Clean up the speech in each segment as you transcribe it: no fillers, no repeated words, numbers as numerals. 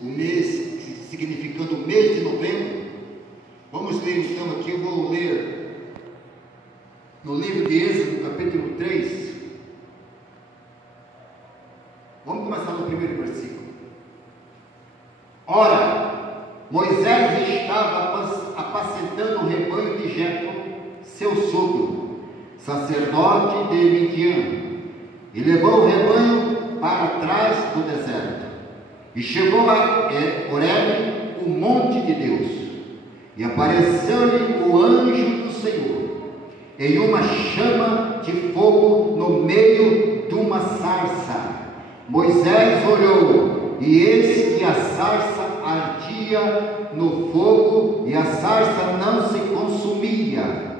o mês, significando o mês de novembro. Vamos ler então aqui, eu vou ler no livro de Êxodo, capítulo 3. Vamos começar no primeiro versículo. Ora, Moisés estava apacentando o rebanho de Jetro, seu sogro, sacerdote de Midian, e levou o rebanho para trás do deserto, e chegou a Horebe, o monte de Deus, e apareceu-lhe o anjo do Senhor, em uma chama de fogo no meio de uma sarça. Moisés olhou, e eis que a sarça ardia no fogo, e a sarça não se consumia,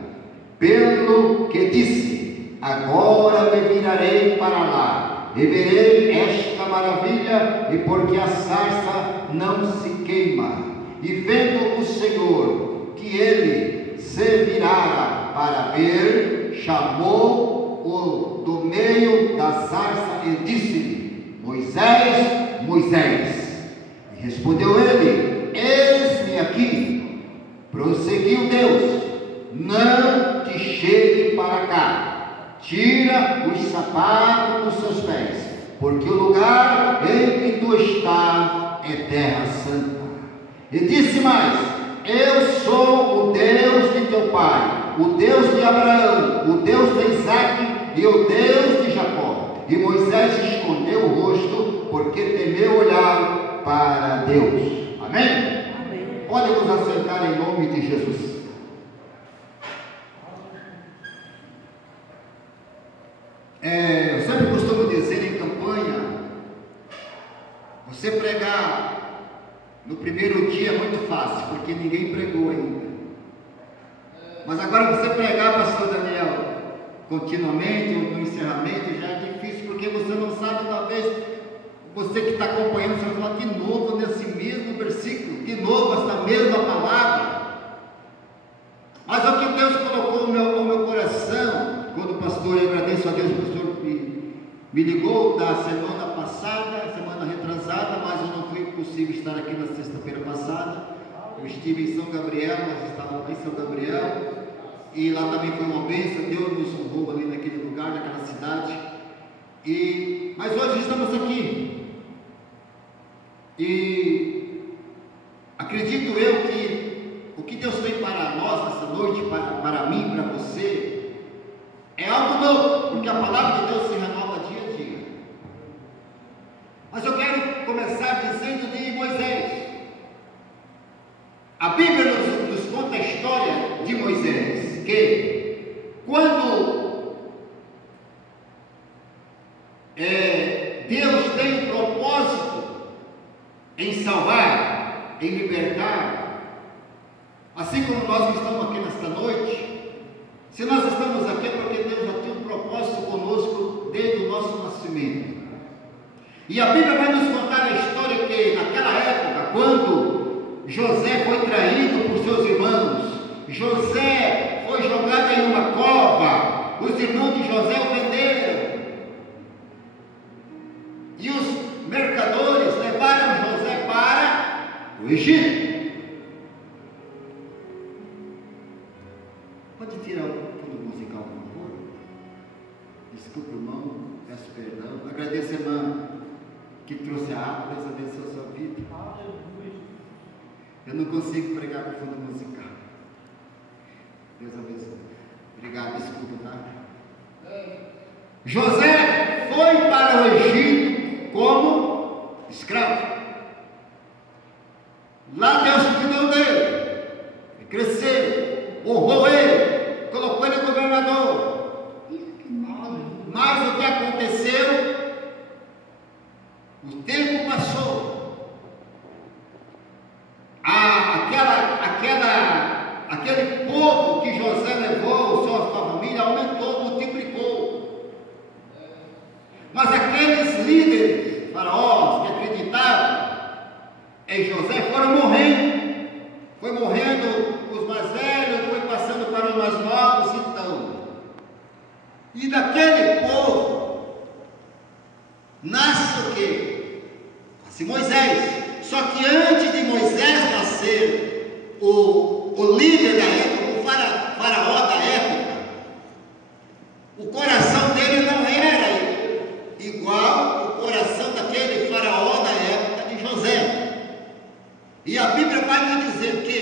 pelo que disse: agora me virarei para lá, e verei esta maravilha, e porque a sarça não se queima. E vendo o Senhor que ele se virara para ver, chamou-o do meio da sarça e disse-lhe: Moisés, Moisés. E respondeu ele: eis-me aqui. Prosseguiu Deus: não te chegue para cá, tira os sapatos dos seus pés, porque o lugar em que tu estás é terra santa. E disse mais: eu sou o Deus de teu pai, o Deus de Abraão, o Deus de Isaque e o Deus de Jacó. E Moisés escondeu o rosto, porque temeu olhar para Deus. Amém? Amém. Podem nos assentar em nome de Jesus. Eu sempre costumo dizer em campanha, você pregar no primeiro dia é muito fácil, porque ninguém pregou ainda. Mas agora você pregar, pastor Daniel, continuamente ou no encerramento já é difícil, porque você não sabe, talvez você que está acompanhando, você vai falar de novo nesse mesmo versículo, de novo essa mesma palavra. Mas o que Deus colocou no meu coração, quando o pastor, eu agradeço a Deus, o pastor me ligou da semana passada, semana retrasada, mas eu não foi possível estar aqui na sexta-feira passada. Eu estive em São Gabriel, nós estávamos em São Gabriel, e lá também foi uma bênção. Deus nos honrou ali naquele lugar, naquela cidade. Mas hoje estamos aqui, e acredito eu que o que Deus tem para nós nessa noite, para mim, para você, é algo novo, porque a palavra de Deus se renova dia a dia. Mas eu quero começar dizendo de Moisés. A Bíblia nos conta a história de Moisés, que quando Deus tem propósito em salvar, em libertar, assim como nós estamos aqui nesta noite, se nós estamos aqui é porque Deus já tem um propósito conosco desde o nosso nascimento. E a Bíblia vai nos contar a história que naquela época, quando José foi traído por seus irmãos, José foi jogado em uma cova, os irmãos de José o venderam, e os mercadores levaram José para o Egito. Pode tirar o fundo musical, por favor? Desculpe, irmão, peço perdão. Agradeço a irmã que trouxe a água, Deus abençoe a sua vida. Eu não consigo pregar com fundo musical. Deus abençoe. Obrigado, desculpa, tá? José foi para o Egito como escravo. Lá Deus cuidou dele, ele cresceu, honrou ele, colocou ele governador. Mas o que aconteceu? O tempo passou. Aquele povo que José levou, sua família, aumentou, multiplicou. Mas aqueles líderes, faraós, que acreditavam em José, foram morrendo. Foi morrendo os mais velhos, foi passando para os mais novos, então. E daquele povo nasce o quê? Nasce Moisés, Só que antes de Moisés nascer, o líder da época, o faraó da época, o coração dele não era igual o coração daquele faraó da época de José. E a Bíblia vai nos dizer que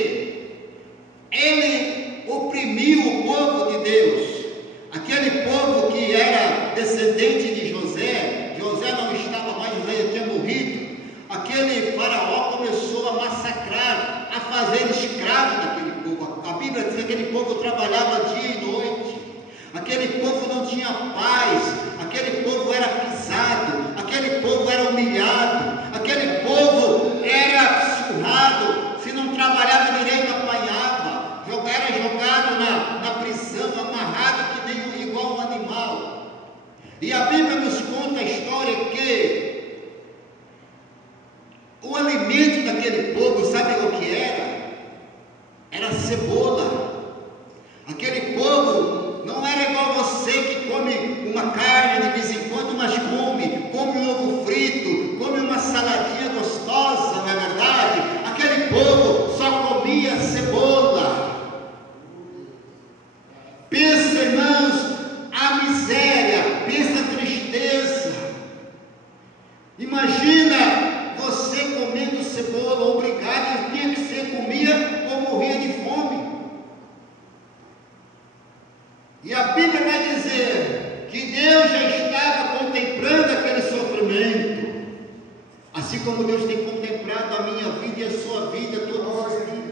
ele oprimiu o povo de Deus. Aquele povo que era descendente de José, José não estava mais, José tinha morrido. Aquele faraó começou a massacrar, a fazer escravo daquele povo. A Bíblia diz que aquele povo trabalhava dia e noite. Aquele povo não tinha paz, aquele povo era pisado, aquele povo era humilhado, aquele povo era surrado, se não trabalhava direito apanhava, era jogado na prisão, amarrado que nem igual um animal. E a Bíblia nos conta a história que o alimento daquele povo, sabe o que era? Era cebola. Aquele povo não era igual você que come uma carne de vez em quando, mas come um ovo frito, come uma saladinha gostosa, não é verdade? Aquele povo só comia cebola. Pensa, irmãos, a miséria, pensa a tristeza. Imagina você comendo cebola, obrigado, tinha que ser, comia ou morria de fome. E a Bíblia vai dizer que Deus já estava contemplando aquele sofrimento, assim como Deus tem contemplado a minha vida e a sua vida todos os dias.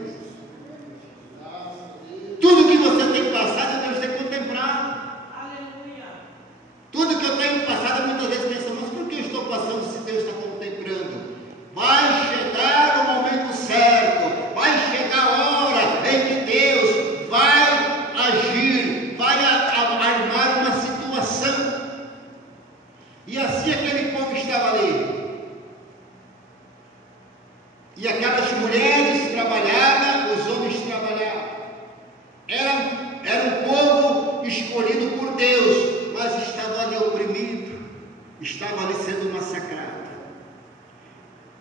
Tudo que você tem passado, Deus tem contemplado. Aleluia. Tudo que eu tenho passado, muitas vezes pensamos, mas por que eu estou passando se Deus está contemplando? Vai chegar o momento certo, vai chegar a hora em que Deus vai agir, vai armar uma situação. E assim aquele povo estava ali. E aquelas mulheres trabalhavam, os homens trabalhavam. Era um povo escolhido por Deus, mas estava ali oprimido, estava ali sendo massacrado.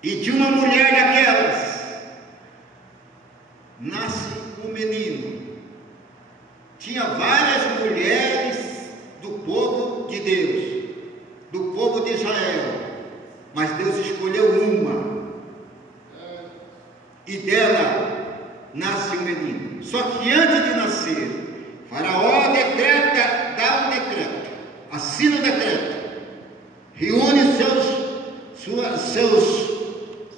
E de uma mulher daquelas nasce um menino. Tinha várias mulheres do povo de Deus, do povo de Israel, mas Deus escolheu uma, e dela nasce um menino. Só que antes de nascer, Faraó dá um decreto, assina o decreto, reúne seus,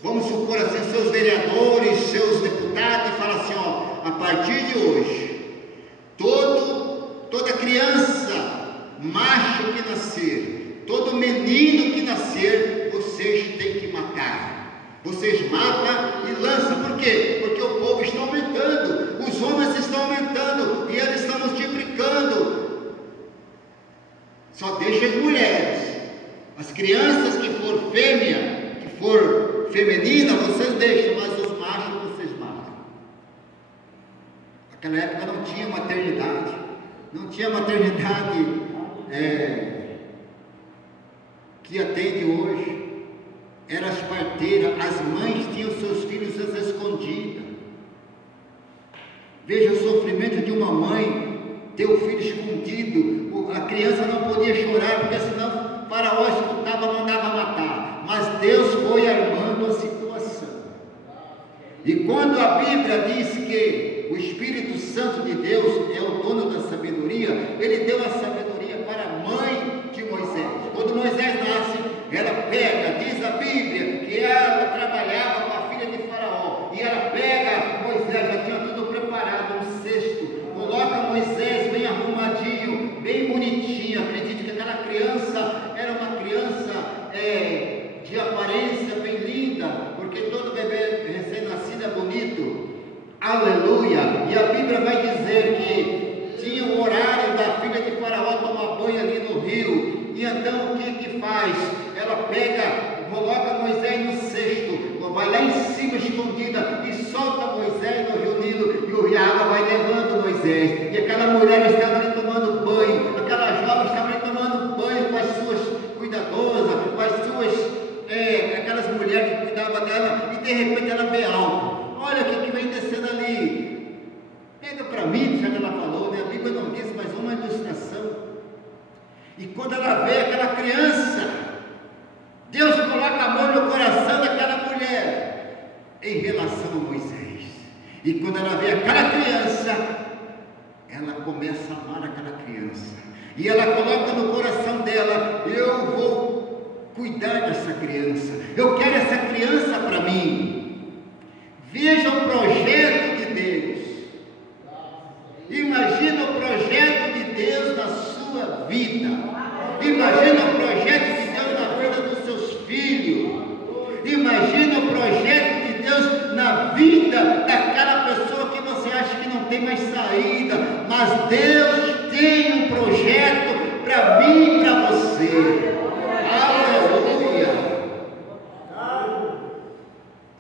vamos supor assim, seus vereadores, seus deputados, e fala assim, ó, a partir de hoje, toda criança macho que nascer, todo menino que nascer, vocês têm que matar. Vocês matam e lançam. Por quê? Porque o povo está aumentando, os homens estão aumentando e eles estão multiplicando. Só deixa as mulheres. As crianças que for fêmea, que for feminina, vocês deixam, mas os machos vocês matam. Naquela época não tinha maternidade, não tinha maternidade que atende hoje. Eram as parteiras, as mães tinham seus filhos às escondidas. Veja o sofrimento de uma mãe ter o filho escondido. A criança não podia chorar, porque senão o faraó escutava, mandava matar. Mas Deus foi armando a situação. E quando a Bíblia diz que o Espírito Santo de Deus é o dono da sabedoria, ele deu a sabedoria para a mãe de Moisés. Quando Moisés nasce, ela pega, diz a Bíblia, que ela trabalhava com a filha de Faraó, e ela pega Moisés, já tinha tudo preparado, um cesto, coloca Moisés bem arrumadinho, bem bonitinho. Acredito que aquela criança era uma criança de aparência bem linda, porque todo bebê recém-nascido é bonito, aleluia. E a Bíblia vai dizer que tinha o horário da filha de Faraó tomar banho ali no rio. E então o que faz? Ela pega, coloca Moisés no cesto, vai lá em cima escondida e solta Moisés no rio Nilo, e a água vai levando Moisés. E aquela mulher estava ali tomando banho, aquela jovem estava ali tomando banho com as suas cuidadosas, com as suas, aquelas mulheres mulher que cuidava dela, e de repente ela vê algo. Olha o que vem descendo ali. Pega para mim, já que ela falou, né? A Bíblia não diz, mas uma ilustração. E quando ela vê aquela criança, Deus coloca a mão no coração daquela mulher em relação a Moisés. E quando ela vê aquela criança, ela começa a amar aquela criança. E ela coloca no coração dela: eu vou cuidar dessa criança. Eu quero essa criança para mim. Veja o projeto de Deus. Imagina o projeto de Deus na sua vida. Imagina o projeto de Deus na vida dos seus filhos. Imagina o projeto de Deus na vida daquela pessoa que você acha que não tem mais saída. Mas Deus tem um projeto para mim e para você. Aleluia!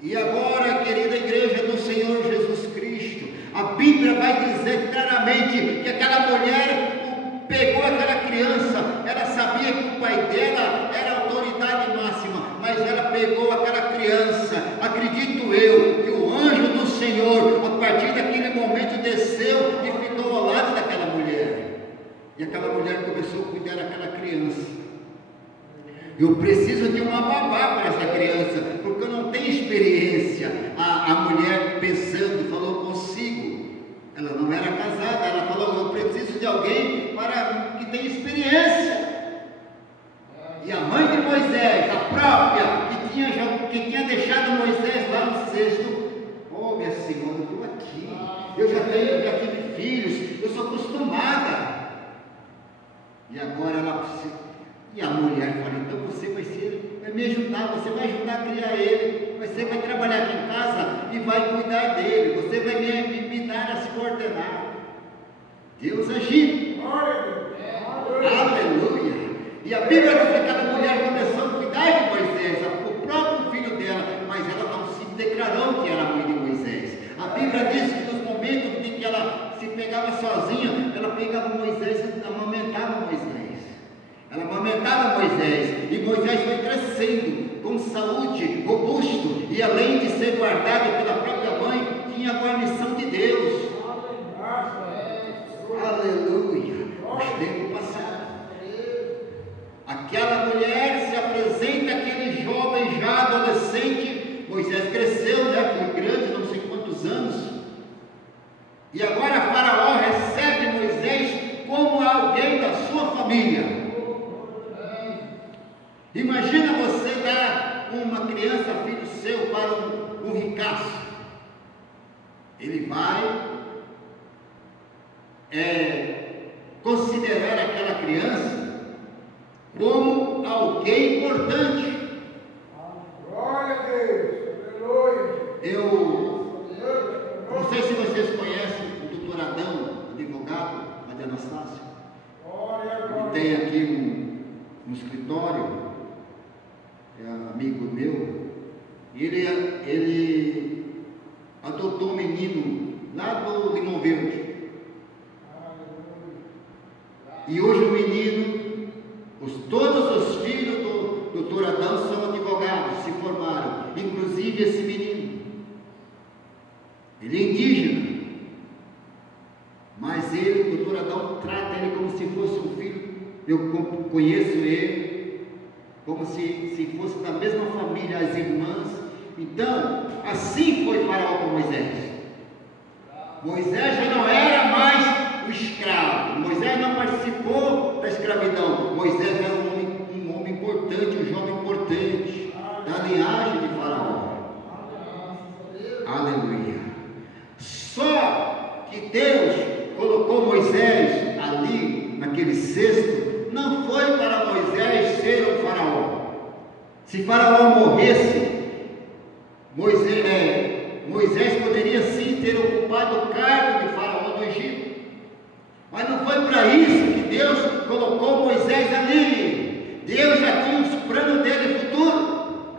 E agora, querida igreja do Senhor Jesus Cristo, a Bíblia vai dizer claramente que aquela mulher pegou aquela criança. Ela sabia que o pai dela era a autoridade máxima, mas ela pegou aquela criança. Acredito eu que o anjo do Senhor, a partir daquele momento, desceu e ficou ao lado daquela mulher. E aquela mulher começou a cuidar daquela criança. Eu preciso de uma babá para essa criança, porque eu não tenho experiência. A mulher pensando, falou consigo. Ela não era casada, ela falou: eu preciso de alguém que tenha experiência. E a mãe de Moisés, a própria, que tinha deixado Moisés lá no cesto: oh, minha senhora, eu estou aqui, eu já tive filhos, eu sou acostumada. E agora e a mulher fala: então você vai me ajudar, você vai ajudar a criar ele, você vai trabalhar aqui em casa e vai cuidar dele, você vai me dar as coordenadas. Deus agiu. Aleluia. E a Bíblia diz que aquela mulher começou a cuidar de Moisés, o próprio filho dela, mas ela não se declarou que era mãe de Moisés. A Bíblia diz que nos momentos em que ela se pegava sozinha, ela pegava Moisés e amamentava Moisés. Ela amamentava Moisés, e Moisés foi crescendo com saúde, robusto, e além de ser guardado pela própria mãe, tinha a guarnição de Deus. Aleluia. Os tempos passaram. Aquela mulher se apresenta àquele jovem já adolescente. Moisés cresceu, né? Foi grande, não sei quantos anos. E agora Faraó recebe Moisés como alguém da sua família. Imagina você dar uma criança, filho seu, para um ricaço. Ele vai considerar aquela criança como alguém importante. Glória a Deus, aleluia. Eu não sei se vocês conhecem o doutor Adão, advogado, lá de Anastácio. Ele tem aqui um escritório. É amigo meu, e ele adotou um menino lá do Limão Verde. E hoje o menino, todos os filhos do doutor Adão são advogados, se formaram, inclusive esse menino. Ele é indígena, mas o doutor Adão trata ele como se fosse um filho. Eu conheço ele como se fosse da mesma família, as irmãs. Então, assim foi Faraó com Moisés. Moisés já não era mais o escravo. Moisés não participou da escravidão. Moisés era um homem importante, um jovem importante, da linhagem de Faraó. Aleluia. Só que Deus colocou Moisés ali, naquele cesto, não foi para Moisés ser um faraó. Se Faraó morresse, Moisés poderia sim ter ocupado o cargo de Faraó do Egito. Mas não foi para isso que Deus colocou Moisés ali. Deus já tinha os planos dele futuro.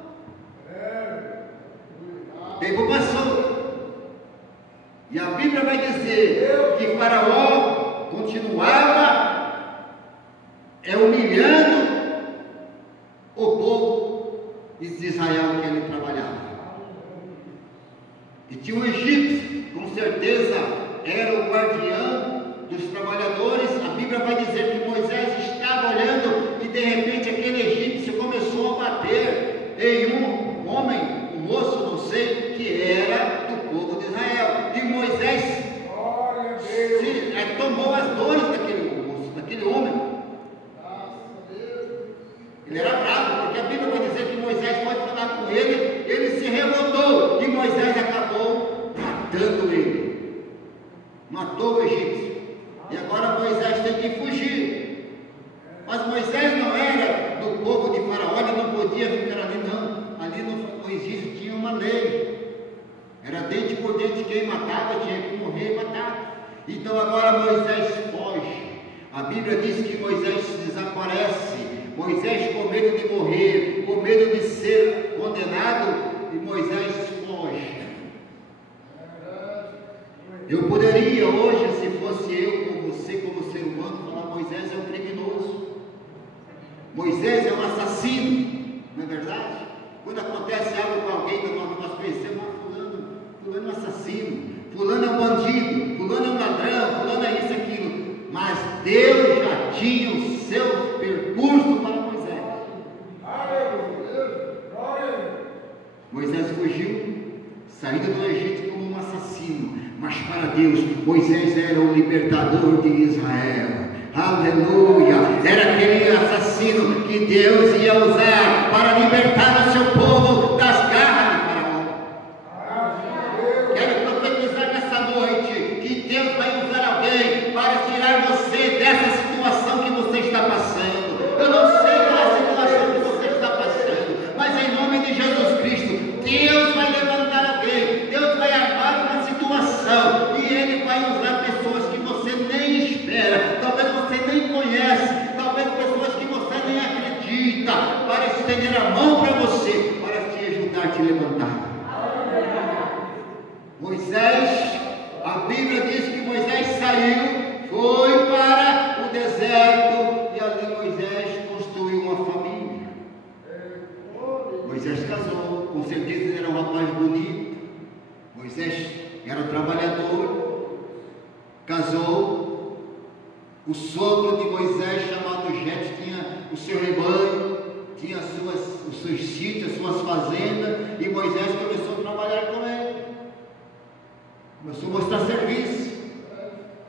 O tempo passou. E a Bíblia vai dizer que Faraó continuava humilhando o povo de Israel que ele trabalhava. E tinha um egípcio, com certeza era o guardião dos trabalhadores. A Bíblia vai dizer que Moisés estava olhando e de repente aquele egípcio começou a bater em um homem, um moço, não sei, que era do povo de Israel. E Moisés tomou as dores daquele moço, daquele homem. Ele era bravo, porque a Bíblia vai dizer que Moisés foi falar com ele, ele se revoltou e Moisés acabou matando ele. Matou o egípcio. E agora Moisés tem que fugir. Mas Moisés não era do povo de Faraó, ele não podia ficar ali não. Ali no Egito tinha uma lei. Era dente por dente, quem matava tinha que morrer e matar. Então agora Moisés foge. A Bíblia diz que Moisés desaparece. Moisés com medo de morrer, com medo de ser condenado, e Moisés foge. Eu poderia hoje, se fosse eu com você como ser humano, falar: Moisés é um criminoso, Moisés é um assassino, não é verdade? Quando acontece algo com alguém que nós conhecemos, fulano é um assassino, fulano é um bandido, fulano é um ladrão, fulano é isso e aquilo. Mas Deus já tinha o seu percurso para Moisés. Moisés fugiu, saindo do Egito como um assassino, mas para Deus, Moisés era o libertador de Israel. Aleluia! Era aquele assassino que Deus ia usar para libertar o seu povo das garras de Faraó. Quero profetizar nessa noite que Deus vai usar alguém para tirar você dessa situação que você está passando. Eu não sei qual é a situação que você está passando, mas em nome de Jesus Cristo, Deus vai levantar alguém, Deus vai armar uma situação e Ele vai usar pessoas que você nem espera, talvez você nem conhece, talvez pessoas que você nem acredita, para estender a mão para você, para te ajudar a te levantar. Moisés, a Bíblia diz que Moisés saiu, foi para o deserto e ali Moisés construiu uma família. Moisés casou, com certeza ele era um rapaz bonito. Moisés era trabalhador, casou. O sogro de Moisés, chamado Jetro, tinha o seu rebanho, tinha os seus sítios, as suas fazendas, e Moisés começou a trabalhar com ele. Começou a mostrar serviço,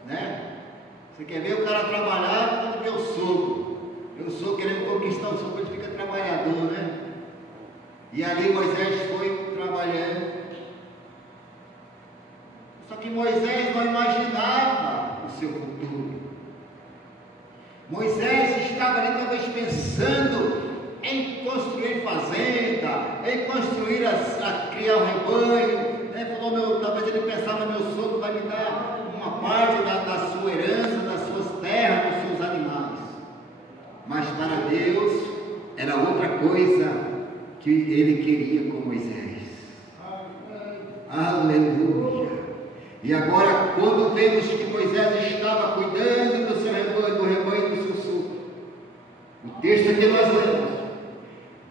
né? Você quer ver o cara trabalhar, pode ver o sogro. Eu sou querendo conquistar o sogro, ele fica trabalhador, né? E ali Moisés foi trabalhando. Só que Moisés não imaginava o seu futuro. Moisés estava ali talvez pensando em construir fazenda, em construir, criar um rebanho. Falou, talvez ele pensava: meu sogro vai me dar uma parte da sua herança, das suas terras, dos seus animais. Mas para Deus era outra coisa que ele queria com Moisés. Aleluia! E agora, quando vemos que Moisés estava cuidando do seu rebanho, do rebanho do seu sogro, o texto que nós lemos,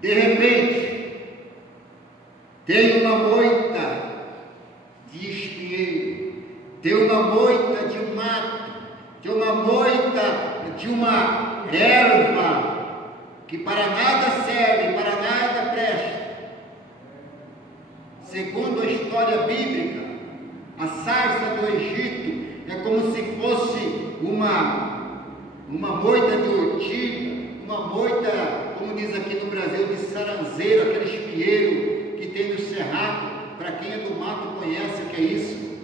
de repente tem uma moita de espinheiro, tem uma moita de mato, tem uma moita de uma erva que para nada serve, para nada presta. Segundo a história bíblica, a sarça do Egito é como se fosse uma moita de ortiga, uma moita, como diz aqui no Brasil, de saranzeiro, aquele espinheiro que tem no cerrado. Para quem é do mato conhece o que é isso.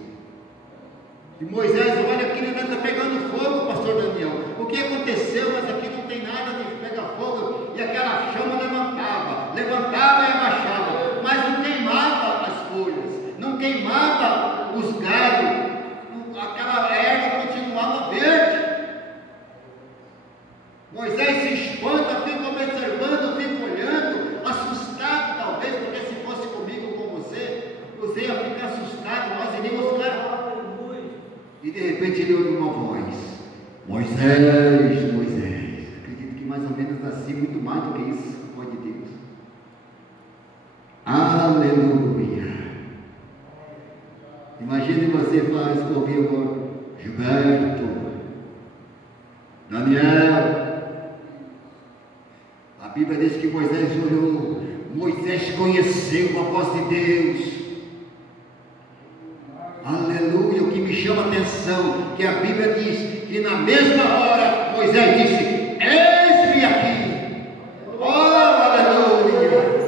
E Moisés olha, aqui não está pegando fogo, pastor Daniel. O que aconteceu? Mas aqui não tem nada de pegar fogo. E aquela chama levantava e abaixava, mas não queimava as folhas, não queimava os galhos, aquela erva continuava verde. Moisés se espanta, fica observando, fica olhando, assustado talvez, porque se fosse comigo, com você ia ficar assustado, nós iríamos ficar. E de repente ele ouve uma voz: Moisés, Moisés. Acredito que mais ou menos assim, muito mais do que isso, foi de Deus. Imagine você faz ouvir agora, Gilberto, Daniel. A Bíblia diz que Moisés olhou, Moisés conheceu a voz de Deus. Aleluia. O que me chama a atenção, que a Bíblia diz que na mesma hora Moisés disse: eis-me aqui. Oh, aleluia.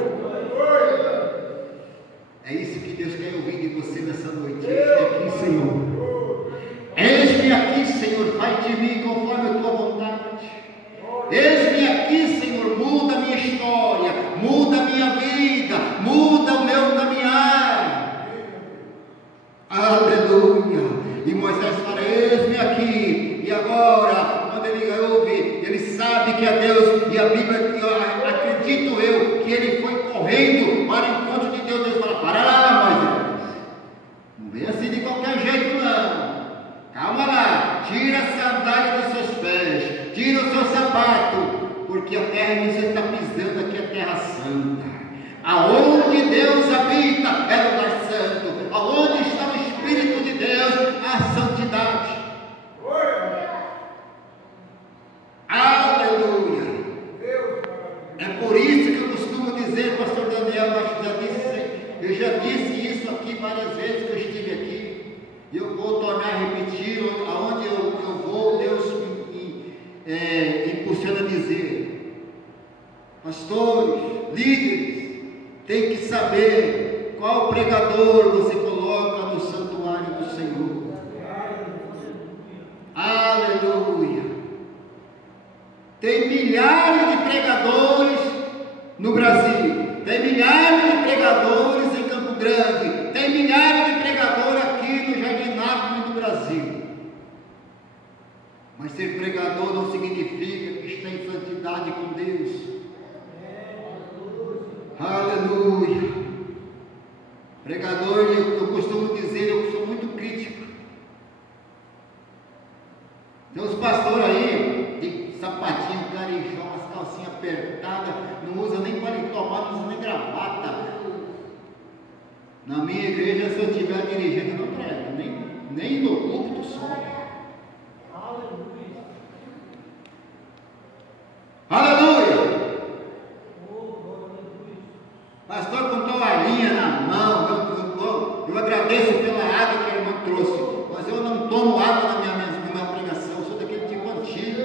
É isso que Deus quer ouvir de você nessa noite. Eis-me aqui, Senhor. Eis-me aqui, Senhor. Faz de mim conforme a tua vontade. Eis-me aqui, Senhor. Muda a minha história, muda a minha vida, muda o meu caminhar. Aleluia. E Moisés fala: eis-me aqui. E agora, quando ele ouve, ele sabe que é Deus. E a Bíblia, acredito eu, que ele foi correndo para o encontro de Deus. Deus fala: para lá, Moisés. Não vem assim de qualquer jeito, não. Calma lá. Tira a sandália dos seus pés. Tira o seu sapato. Porque a terra que você está pisando aqui é terra santa. Aonde Deus habita é lugar santo. Aonde está o Espírito de Deus, a santidade. Aleluia. É por isso que eu costumo dizer, pastor Daniel, eu já disse isso aqui várias vezes que eu estive aqui, e eu vou tornar a repetir, aonde eu vou, Deus me impulsiona a dizer: pastores, líderes, tem que saber qual pregador você coloca no santuário do Senhor. Aleluia. Tem milhares de pregadores no Brasil, tem milhares de pregadores em Campo Grande, tem milhares de pregadores aqui no Jardim Nápoles do Brasil. Mas ser pregador não significa que está em santidade com Deus. Aleluia. Pregador, eu costumo dizer, eu sou muito crítico. Tem uns pastores aí, de sapatinho, carijó, as calcinhas apertadas, não usa nem paletó, não usa nem gravata. Na minha igreja, se eu estiver dirigindo, eu não prego, nem no púlpito só. Aleluia! Pastor, com toalhinha na mão, eu agradeço pela água que a irmã trouxe, mas eu não tomo água na minha pregação, eu sou daquele tipo antigo.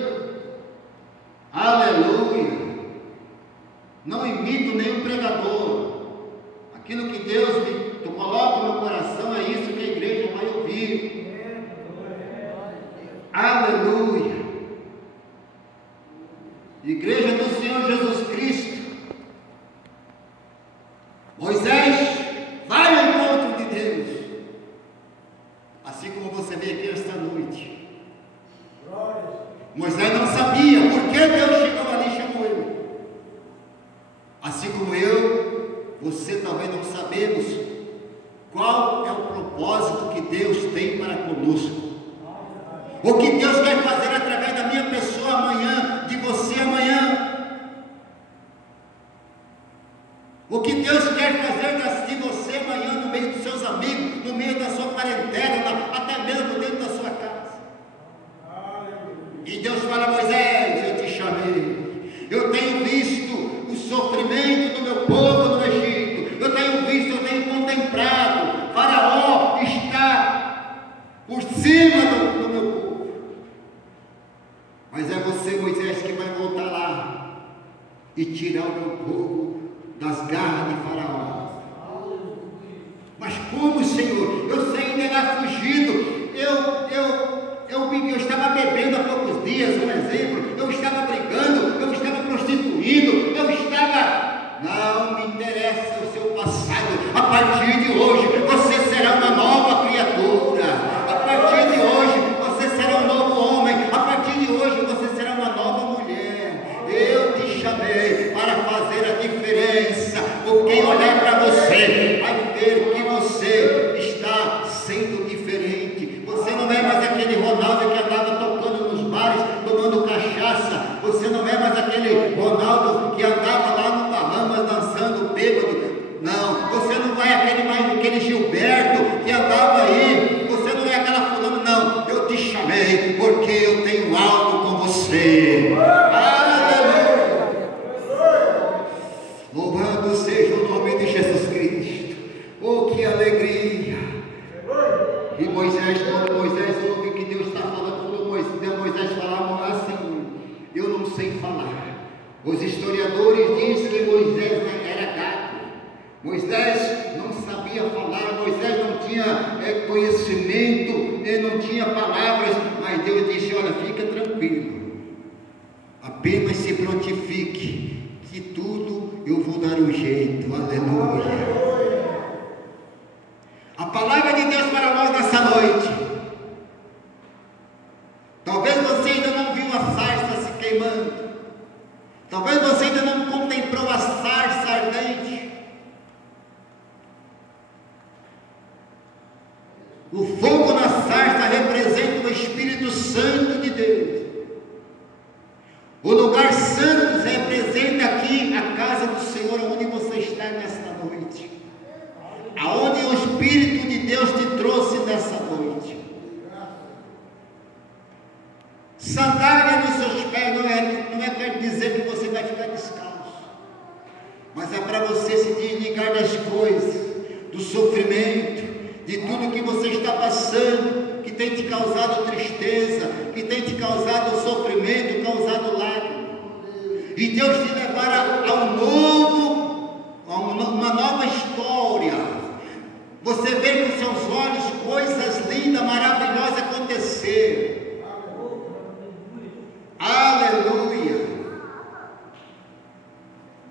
Aleluia! Não imito nenhum pregador. Aquilo que Deus me coloca no meu coração é isso que a igreja vai ouvir. Aleluia! Igreja do Senhor Jesus Cristo. Moisés vai ao encontro de Deus, assim como você vê aqui esta noite. Moisés não sabia por que Deus chegou ali e chamou ele. Assim como eu, você também não sabemos qual é o propósito que Deus tem para conosco. O que Deus quer fazer através da minha pessoa amanhã, de você amanhã. O que Deus quer fazer de você amanhã no meio dos seus amigos, no meio da sua parentela, até mesmo dentro da sua casa. E Deus fala: Moisés, eu te chamei. Eu tenho visto o sofrimento do meu povo no Egito. Eu tenho visto, eu tenho contemplado. Faraó está por cima do meu povo. Mas é você, Moisés, que vai voltar lá e tirar o meu povo das garras de Faraó. Mas como, Senhor? Eu saí de lá fugido. Eu estava bebendo há poucos dias, um exemplo. Eu estava brigando, eu estava prostituindo, eu estava... Não me interessa o seu passado. A partir de hoje você será uma nova criatura. A partir de hoje você será um novo homem. A partir de hoje você será uma nova mulher. Eu te chamei para fazer a diferença. Quem olhar para você vai ver que você está sendo diferente. Você não é mais aquele Ronaldo que andava tocando nos bares, tomando cachaça. Você não é mais aquele Ronaldo que andava lá no Bahamas dançando bêbado. Não, você não vai mais aquele Gilberto que andava aí Moisés não sabia falar, Moisés não tinha conhecimento, ele não tinha palavras, mas Deus disse: olha, fica tranquilo, apenas se prontifique, que tudo eu vou dar um jeito. Aleluia. A palavra de Deus para nós nessa noite. Talvez você ainda não viu a sarça se queimando, talvez você ainda não contemplou a sarça ardente. O fogo na sarça representa o Espírito Santo de Deus. O lugar santo representa aqui a casa do Senhor, onde você está nesta noite, aonde o Espírito de Deus te trouxe nessa noite. Sandália nos seus pés não é quer dizer que você vai ficar descalço, mas é para você se desligar das coisas, do sofrimento, de tudo que você está passando, que tem te causado tristeza, que tem te causado sofrimento, causado lágrimas. E Deus te levará a uma nova história. Você vê com seus olhos coisas lindas, maravilhosas acontecer. Aleluia.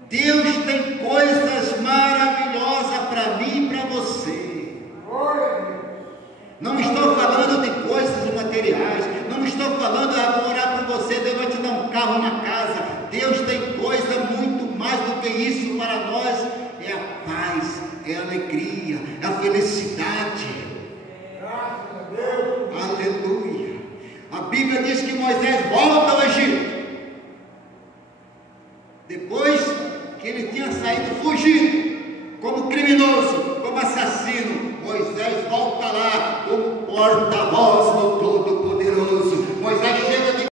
Deus tem coisas maravilhosas para mim e para você. Não estou falando de coisas materiais, não estou falando de orar por você, Deus vai te dar um carro, uma casa. Deus tem coisa muito mais do que isso para nós. É a paz, é a alegria, é a felicidade. Graças a Deus. Aleluia. A Bíblia diz que Moisés volta ao Egito, depois que ele tinha saído fugido, como criminoso, como assassino. Moisés volta lá como porta-voz do Todo-Poderoso. Moisés chega de